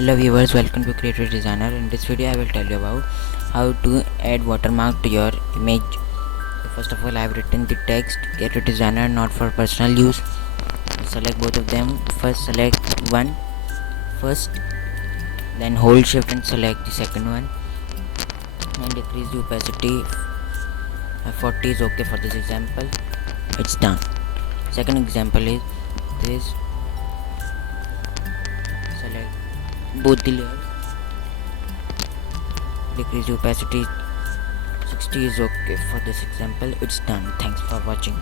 Hello viewers, welcome to Creative Designer. In this video I will tell you about how to add watermark to your image. So first of all, I have written the text Creative Designer, not for personal use. Select both of them. First select one first, then hold shift and select the second one and decrease the opacity. 40 is okay for this example. It's done. Second example is this. Select both the layers, decrease the opacity. 60 is okay for this example. It's done. Thanks for watching.